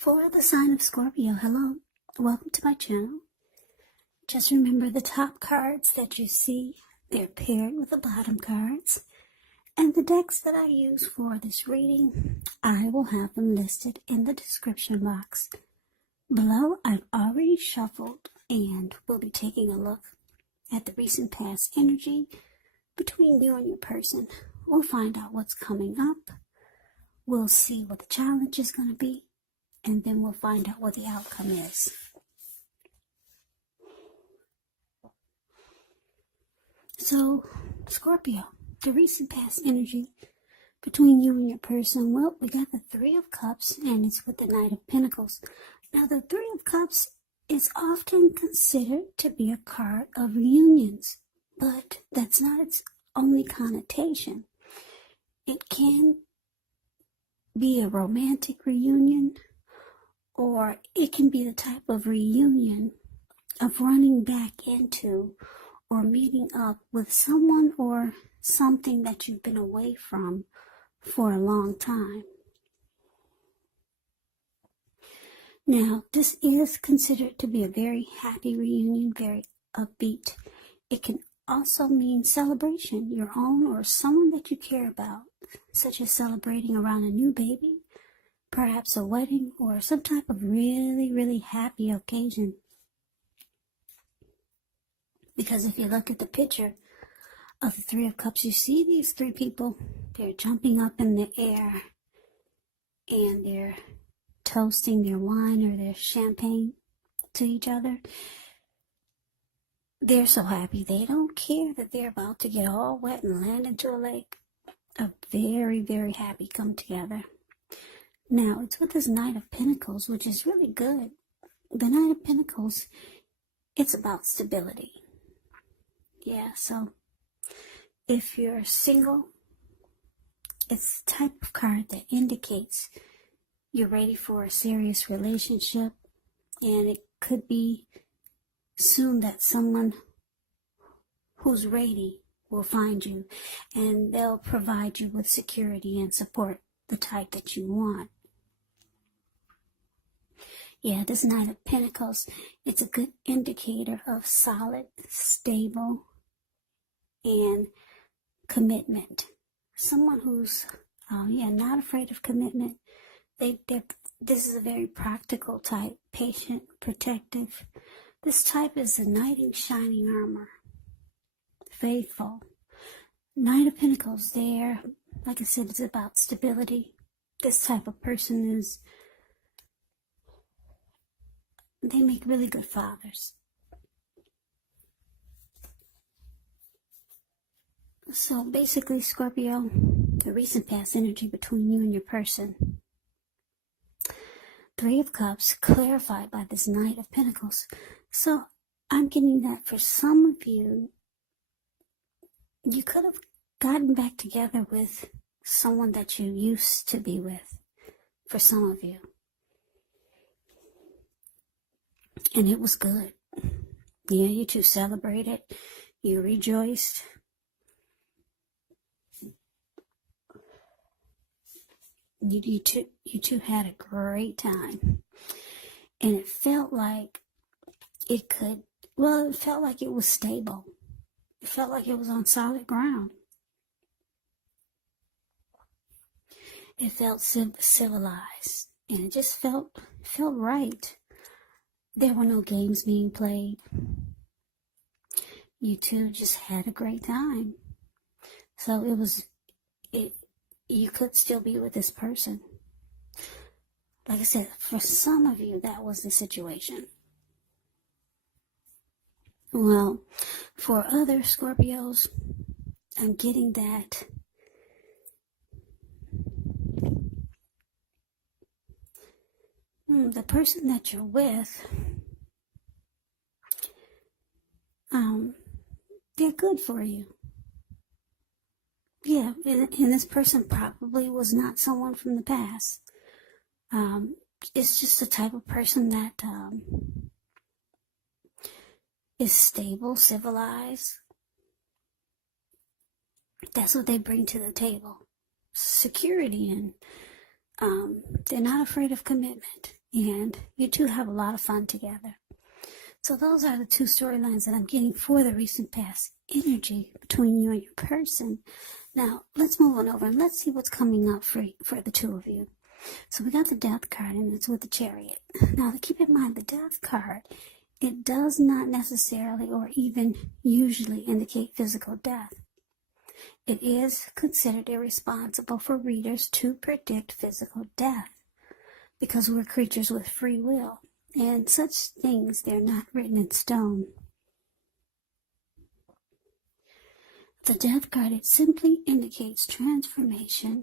For the sign of Scorpio, hello, welcome to my channel. Just remember the top cards that you see, they're paired with the bottom cards. And the decks that I use for this reading, I will have them listed in the description box below. I've already shuffled and we'll be taking a look at the recent past energy between you and your person. We'll find out what's coming up. We'll see what the challenge is going to be. And then we'll find out what the outcome is. So, Scorpio, the recent past energy between you and your person. Well, we got the Three of Cups, and it's with the Knight of Pentacles. Now, the Three of Cups is often considered to be a card of reunions, but that's not its only connotation. It can be a romantic reunion, or it can be the type of reunion of running back into or meeting up with someone or something that you've been away from for a long time. Now, this is considered to be a very happy reunion, very upbeat. It can also mean celebration, your own or someone that you care about, such as celebrating around a new baby, perhaps a wedding, or some type of really, really happy occasion. Because if you look at the picture of the Three of Cups, you see these three people, they're jumping up in the air and they're toasting their wine or their champagne to each other. They're so happy. They don't care that they're about to get all wet and land into a lake. A very, very happy come together. Now, it's with this Knight of Pentacles, which is really good. The Knight of Pentacles, it's about stability. Yeah, so if you're single, it's the type of card that indicates you're ready for a serious relationship. And it could be soon that someone who's ready will find you. And they'll provide you with security and support, the type that you want. Yeah, this Knight of Pentacles, it's a good indicator of solid, stable, and commitment. Someone who's, not afraid of commitment. This is a very practical type, patient, protective. This type is a knight in shining armor, faithful. Knight of Pentacles, there, like I said, it's about stability. This type of person is, they make really good fathers. So basically, Scorpio, the recent past energy between you and your person. Three of Cups clarified by this Knight of Pentacles. So I'm getting that for some of you, you could have gotten back together with someone that you used to be with, for some of you. And it was good. Yeah, you two celebrated. You rejoiced. You two had a great time. And it felt like it felt like it was stable. It felt like it was on solid ground. It felt civilized. And it just felt right. There were no games being played. You two just had a great time. So you could still be with this person. Like I said, for some of you, that was the situation. Well, for other Scorpios, I'm getting that the person that you're with, they're good for you. Yeah, and this person probably was not someone from the past. It's just the type of person that is stable, civilized. That's what they bring to the table. Security, and they're not afraid of commitment. and you two have a lot of fun together. So those are the two storylines that I'm getting for the recent past energy between you and your person. Now, let's move on over and let's see what's coming up for the two of you. So we got the Death card, and it's with the Chariot. Now, keep in mind, the Death card, it does not necessarily or even usually indicate physical death. It is considered irresponsible for readers to predict physical death because we're creatures with free will. And such things, they're not written in stone. The Death card, it simply indicates transformation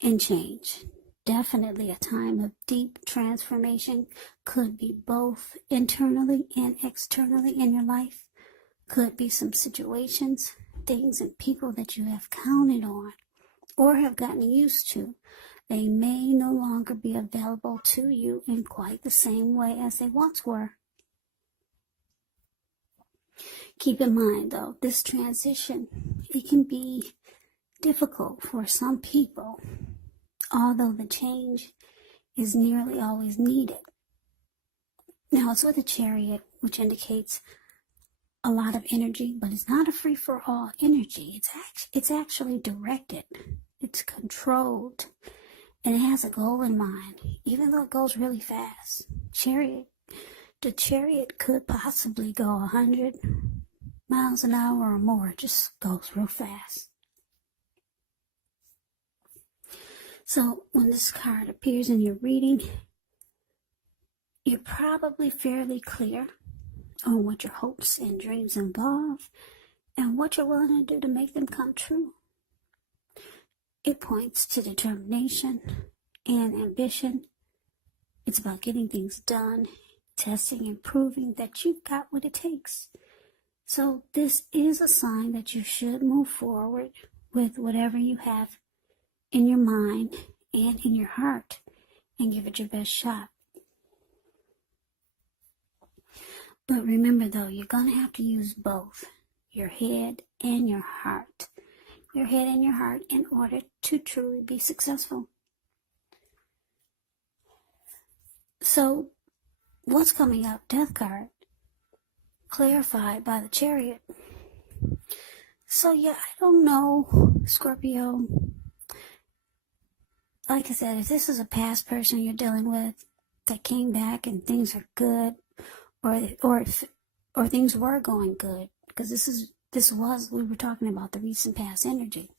and change. Definitely a time of deep transformation. Could be both internally and externally in your life. Could be some situations, things, and people that you have counted on or have gotten used to. They may no longer be available to you in quite the same way as they once were. Keep in mind, though, this transition, it can be difficult for some people, although the change is nearly always needed. Now, it's with a Chariot, which indicates a lot of energy, but it's not a free-for-all energy. It's actually directed. It's controlled. And it has a goal in mind, even though it goes really fast. The Chariot could possibly go 100 miles an hour or more. It just goes real fast. So when this card appears in your reading, you're probably fairly clear on what your hopes and dreams involve and what you're willing to do to make them come true. It points to determination and ambition. It's about getting things done, testing and proving that you've got what it takes. So this is a sign that you should move forward with whatever you have in your mind and in your heart and give it your best shot. But remember, though, you're going to have to use both your head and your heart. Your head and your heart in order to truly be successful. So, what's coming up? Death card. Clarified by the Chariot. So, yeah, I don't know, Scorpio. Like I said, if this is a past person you're dealing with that came back and things are good, or things were going good, because we were talking about the recent past energy.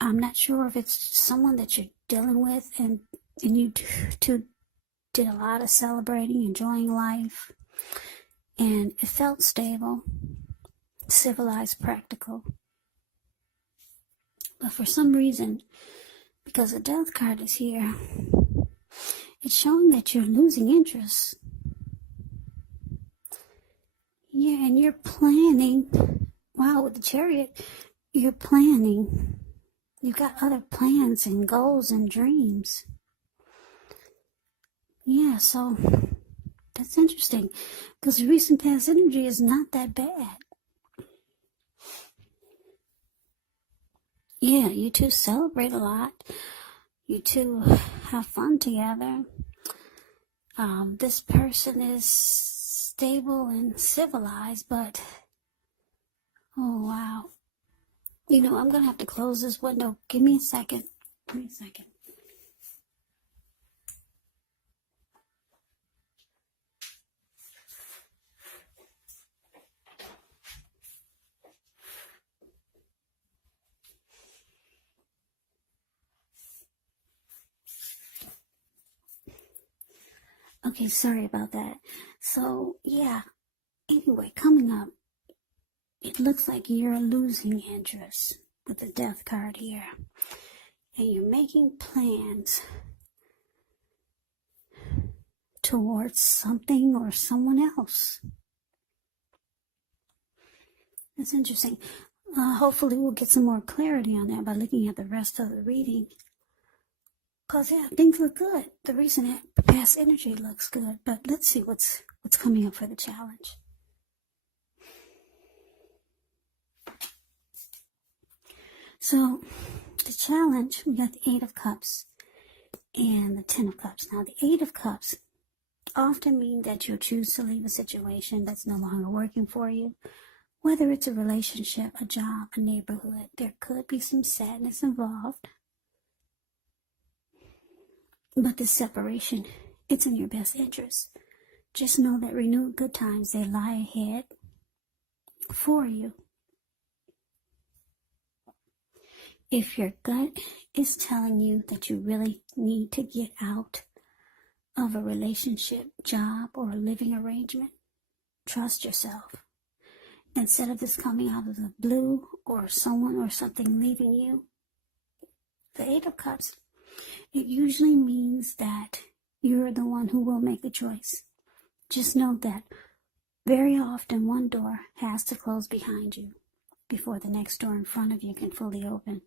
I'm not sure if it's someone that you're dealing with and you two did a lot of celebrating, enjoying life, and it felt stable, civilized, practical. But for some reason, because the Death card is here, it's showing that you're losing interest. Yeah, and you're planning. Wow, with the Chariot, you're planning. You've got other plans and goals and dreams. Yeah, so that's interesting because the recent past energy is not that bad. Yeah, you two celebrate a lot. You two have fun together. This person is stable and civilized, but oh wow. You know, I'm going to have to close this window. Give me a second. Okay, sorry about that. So, yeah. Anyway, coming up, it looks like you're losing interest with the Death card here. And you're making plans towards something or someone else. That's interesting. Hopefully we'll get some more clarity on that by looking at the rest of the reading. Because, yeah, things look good. The recent past energy looks good. But let's see what's coming up for the challenge. So, the challenge, we got the 8 of Cups. and the Ten of Cups. Now, the Eight of Cups often mean that you'll choose to leave a situation that's no longer working for you. Whether it's a relationship, a job, a neighborhood, there could be some sadness involved. But this separation, it's in your best interest. Just know that renewed good times, they lie ahead for you. If your gut is telling you that you really need to get out of a relationship, job, or a living arrangement, trust yourself. Instead of this coming out of the blue or someone or something leaving you, the Eight of Cups, it usually means that you're the one who will make a choice. Just know that very often one door has to close behind you before the next door in front of you can fully open.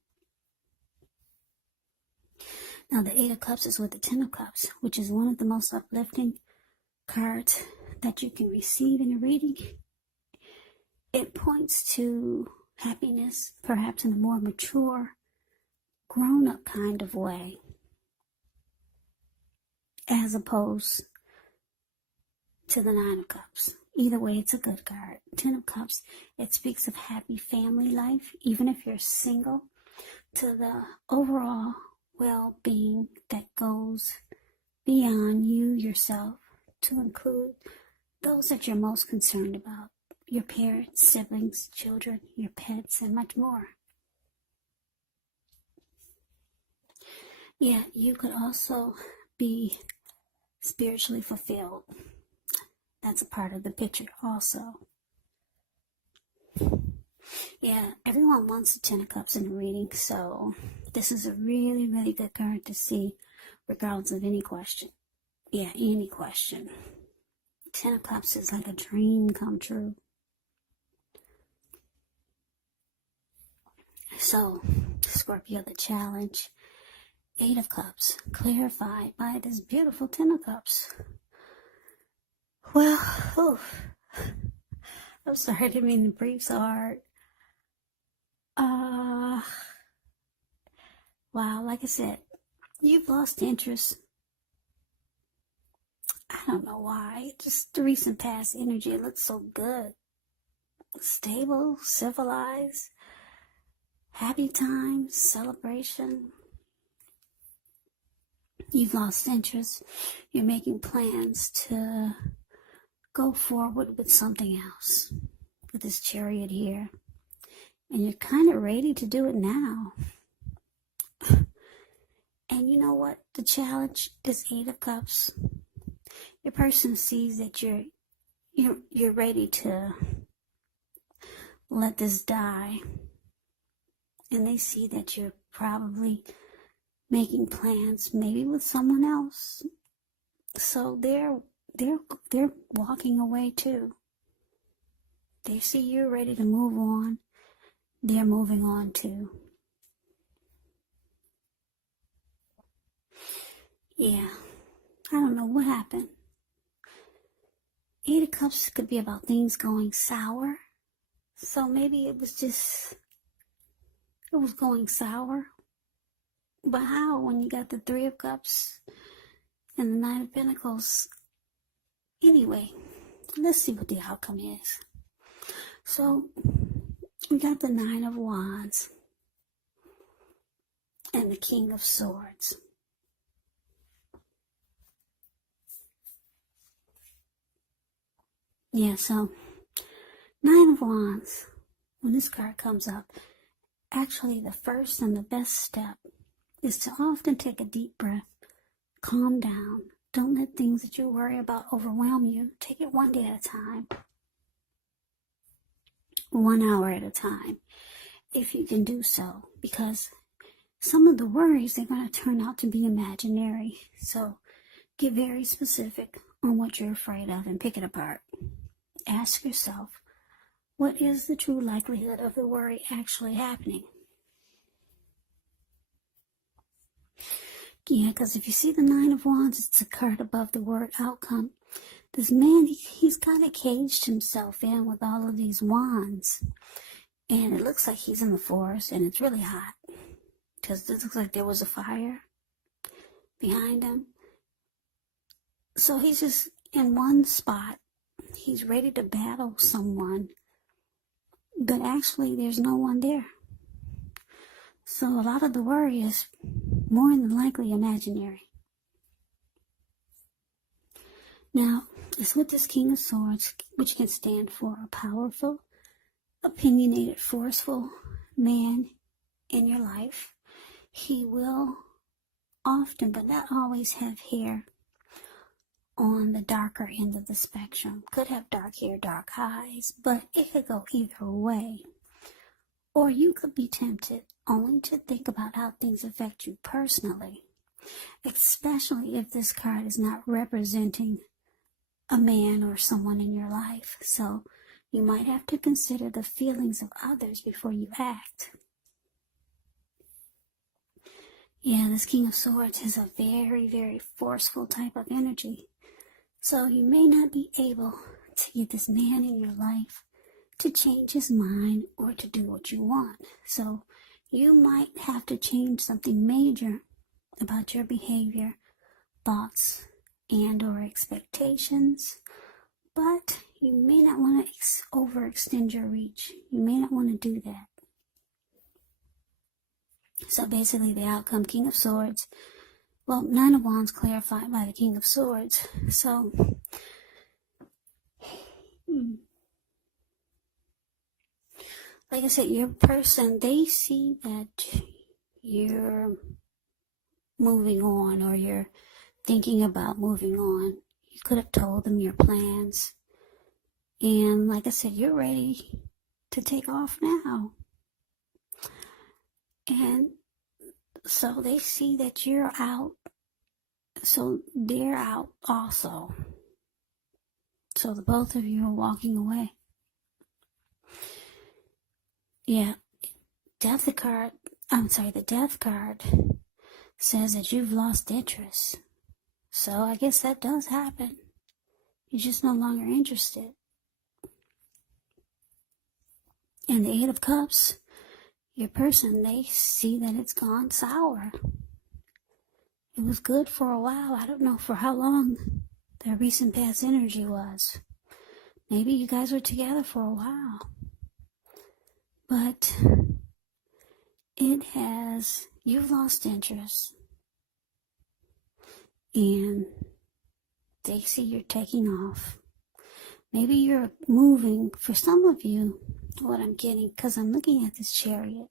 Now, the Eight of Cups is with the Ten of Cups, which is one of the most uplifting cards that you can receive in a reading. It points to happiness, perhaps in a more mature, grown-up kind of way, as opposed to the Nine of Cups. Either way, it's a good card. Ten of Cups, it speaks of happy family life, even if you're single, to the overall well-being that goes beyond you yourself, to include those that you're most concerned about, your parents, siblings, children, your pets, and much more. Yeah, you could also be spiritually fulfilled. That's a part of the picture also. Yeah, everyone wants a Ten of Cups in a reading, so this is a really, really good card to see, regardless of any question. Yeah, any question. Ten of Cups is like a dream come true. So, Scorpio, the challenge. Eight of Cups, clarified by this beautiful Ten of Cups. Well, I'm sorry, I didn't mean to breathe so hard. Wow, like I said, you've lost interest. I don't know why. Just the recent past energy, it looks so good. Stable, civilized, happy times, celebration. You've lost interest. You're making plans to go forward with something else, with this Chariot here. And you're kind of ready to do it now. And you know what? The challenge is Eight of Cups. Your person sees that you're ready to let this die. And they see that you're probably making plans, maybe with someone else. So they're walking away too. They see you're ready to move on. They're moving on too. Yeah, I don't know what happened. Eight of Cups could be about things going sour. So maybe it was going sour. But how when you got the Three of Cups and the Nine of Pentacles? Anyway, let's see what the outcome is. So, we got the Nine of Wands and the King of Swords. Yeah, so Nine of Wands, when this card comes up, actually the first and the best step is to often take a deep breath, calm down. Don't let things that you worry about overwhelm you. Take it one day at a time, 1 hour at a time, if you can do so, because some of the worries, they're going to turn out to be imaginary. So get very specific on what you're afraid of and pick it apart. Ask yourself, what is the true likelihood of the worry actually happening? Yeah, because if you see the Nine of Wands, it's a card above the word outcome. This man, he's kind of caged himself in with all of these wands. And it looks like he's in the forest and it's really hot. Because it looks like there was a fire. behind him. So he's just in one spot. He's ready to battle someone, but actually there's no one there. So a lot of the worry is more than likely imaginary. Now, it's with this King of Swords, which can stand for a powerful, opinionated, forceful man in your life. He will often, but not always, have hair on the darker end of the spectrum. Could have dark hair, dark eyes, but it could go either way. Or you could be tempted only to think about how things affect you personally, especially if this card is not representing a man or someone in your life. So you might have to consider the feelings of others before you act. Yeah, this King of Swords is a very, very forceful type of energy. So you may not be able to get this man in your life to change his mind or to do what you want. So you might have to change something major about your behavior, thoughts, and or expectations. But you may not want to overextend your reach. You may not want to do that. So basically the outcome, King of Swords. Well, Nine of Wands clarified by the King of Swords. So, like I said, your person, they see that you're moving on or you're thinking about moving on. You could have told them your plans. And like I said, you're ready to take off now. And so they see that you're out. So they're out also. So the both of you are walking away. Yeah. The death card says that you've lost interest. So I guess that does happen. You're just no longer interested. And the Eight of Cups, your person, they see that it's gone sour. It was good for a while. I don't know for how long their recent past energy was. Maybe you guys were together for a while. But you've lost interest. And they see you're taking off. Maybe you're moving. For some of you, what I'm getting, because I'm looking at this Chariot.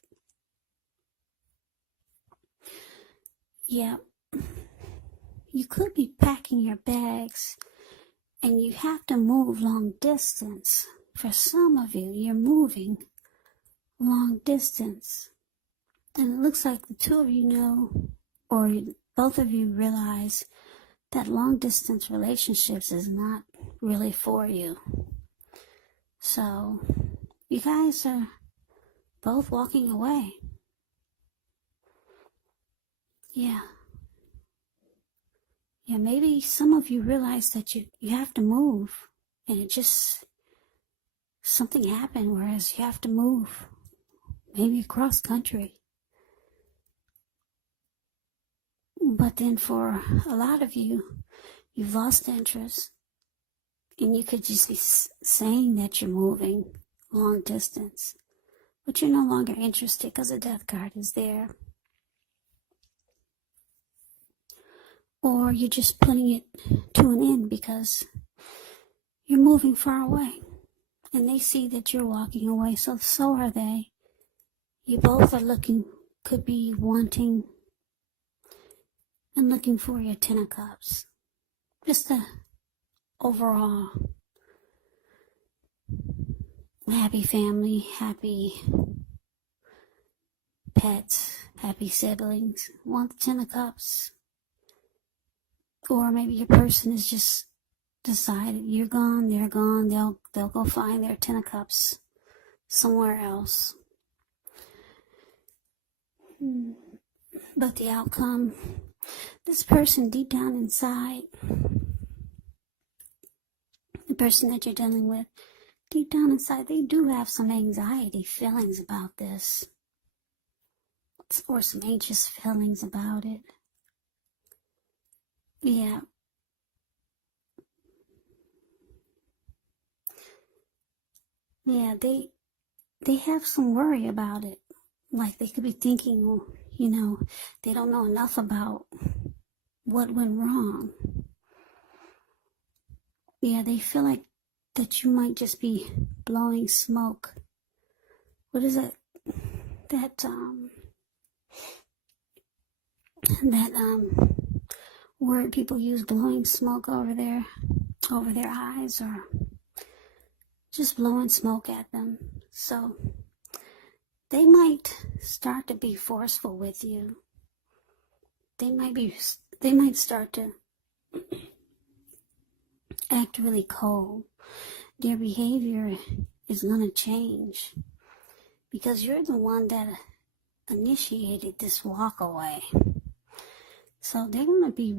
Yeah, you could be packing your bags and you have to move long distance. For some of you, you're moving long distance. And it looks like the two of you know, or both of you realize that long distance relationships is not really for you. So you guys are both walking away. Yeah, maybe some of you realize that you have to move, and something happened, whereas you have to move, maybe across country. But then for a lot of you, you've lost interest, and you could just be saying that you're moving long distance, but you're no longer interested because the Death card is there. Or you're just putting it to an end because you're moving far away. And they see that you're walking away, so are they. You both are could be wanting and looking for your Ten of Cups. Just a overall happy family, happy pets, happy siblings. Want the Ten of Cups. Or maybe your person has just decided you're gone, they're gone, they'll go find their Ten of Cups somewhere else. But the outcome, this person deep down inside, the person that you're dealing with, deep down inside, they do have some anxiety feelings about this. Or some anxious feelings about it. Yeah. Yeah, they have some worry about it. Like they could be thinking, well, they don't know enough about what went wrong. Yeah, they feel like that you might just be blowing smoke. What is it? That word people use, blowing smoke over their eyes, or just blowing smoke at them. So they might start to be forceful with you. They might start to act really cold. Their behavior is going to change because you're the one that initiated this walk away. So they're going to be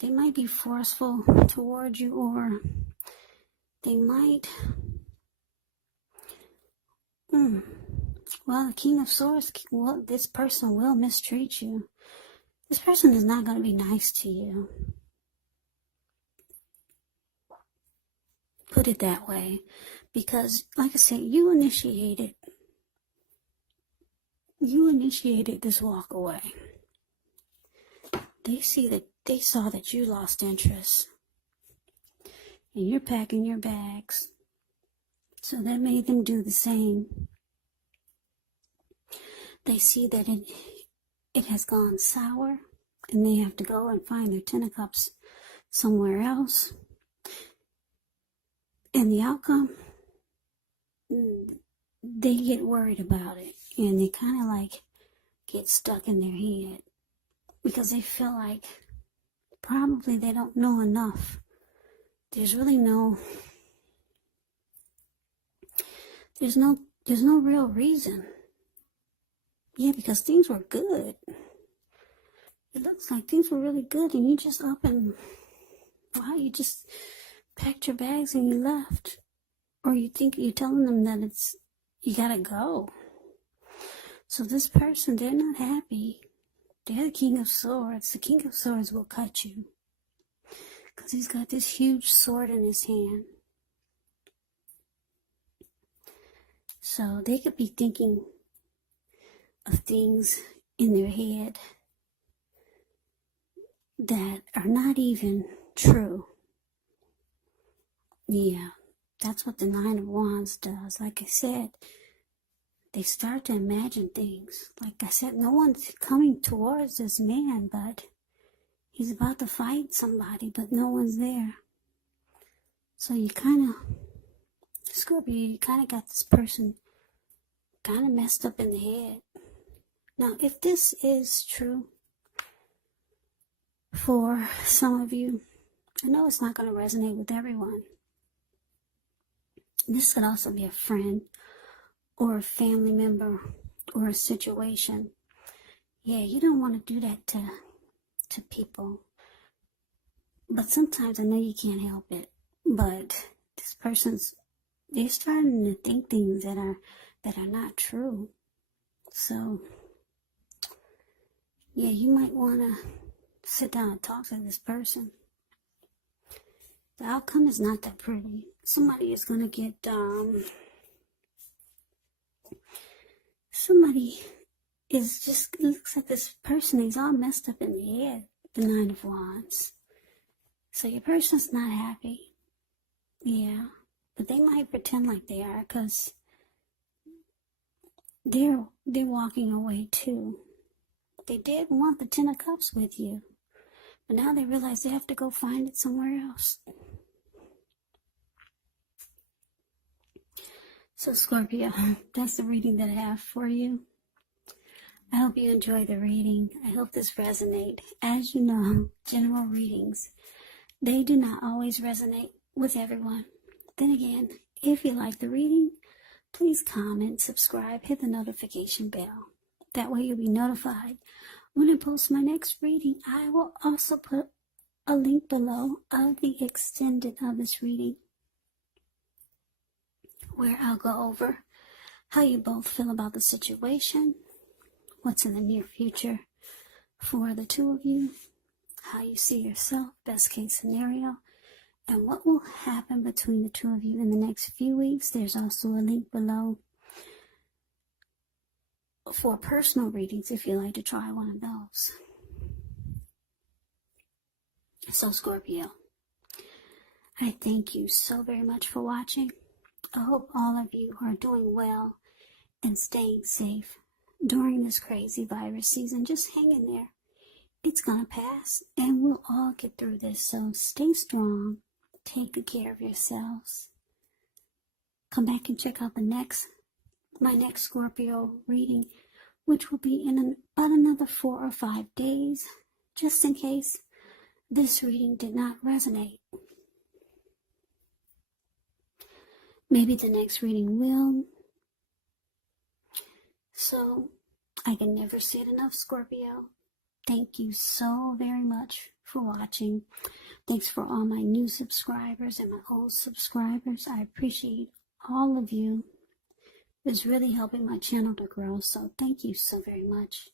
they might be forceful towards you, or they might, well, the King of Swords, well, this person will mistreat you. This person is not going to be nice to you. Put it that way. Because, like I said, you initiated this walk away. They saw that you lost interest. And you're packing your bags. So that made them do the same. They see that it has gone sour, and they have to go and find their Ten of Cups somewhere else. And the outcome, they get worried about it, and they kind of like get stuck in their head because they feel like probably they don't know enough. There's no real reason. Yeah, because things were good. It looks like things were really good, and you just up and, wow, you just packed your bags and you left. Or you think you're telling them that you gotta go. So this person, they're not happy. They're the King of Swords. The King of Swords will cut you. Because he's got this huge sword in his hand. So they could be thinking of things in their head that are not even true. Yeah, that's what the Nine of Wands does. Like I said, they start to imagine things. Like I said, no one's coming towards this man, but he's about to fight somebody, but no one's there. So you kind of, Scorpio, you kind of got this person kind of messed up in the head. Now, if this is true for some of you, I know it's not going to resonate with everyone. This could also be a friend or a family member or a situation. Yeah, you don't want to do that to people. But sometimes I know you can't help it. But this they're starting to think things that are not true. So, yeah, you might want to sit down and talk to this person. The outcome is not that pretty. Somebody is going to get, it looks like this person is all messed up in the head, the Nine of Wands. So your person's not happy. Yeah, but they might pretend like they are because they're walking away too. They did want the Ten of Cups with you, but now they realize they have to go find it somewhere else. So Scorpio, that's the reading that I have for you. I hope you enjoy the reading. I hope this resonates. As you know, general readings, they do not always resonate with everyone. Then again, if you like the reading, please comment, subscribe, hit the notification bell. That way you'll be notified when I post my next reading. I will also put a link below of the extended of this reading, where I'll go over how you both feel about the situation, what's in the near future, for the two of you, how you see yourself, best case scenario, and what will happen between the two of you in the next few weeks. There's also a link below for personal readings if you like to try one of those. So Scorpio, I thank you so very much for watching. I hope all of you are doing well and staying safe during this crazy virus season. Just hang in there. It's gonna pass and we'll all get through this. So stay strong. Take good care of yourselves. Come back and check out my next Scorpio reading, which will be in about another 4 or 5 days, just in case this reading did not resonate. Maybe the next reading will. So I can never say it enough, Scorpio. Thank you so very much for watching. Thanks for all my new subscribers and my old subscribers. I appreciate all of you. It's really helping my channel to grow, so thank you so very much.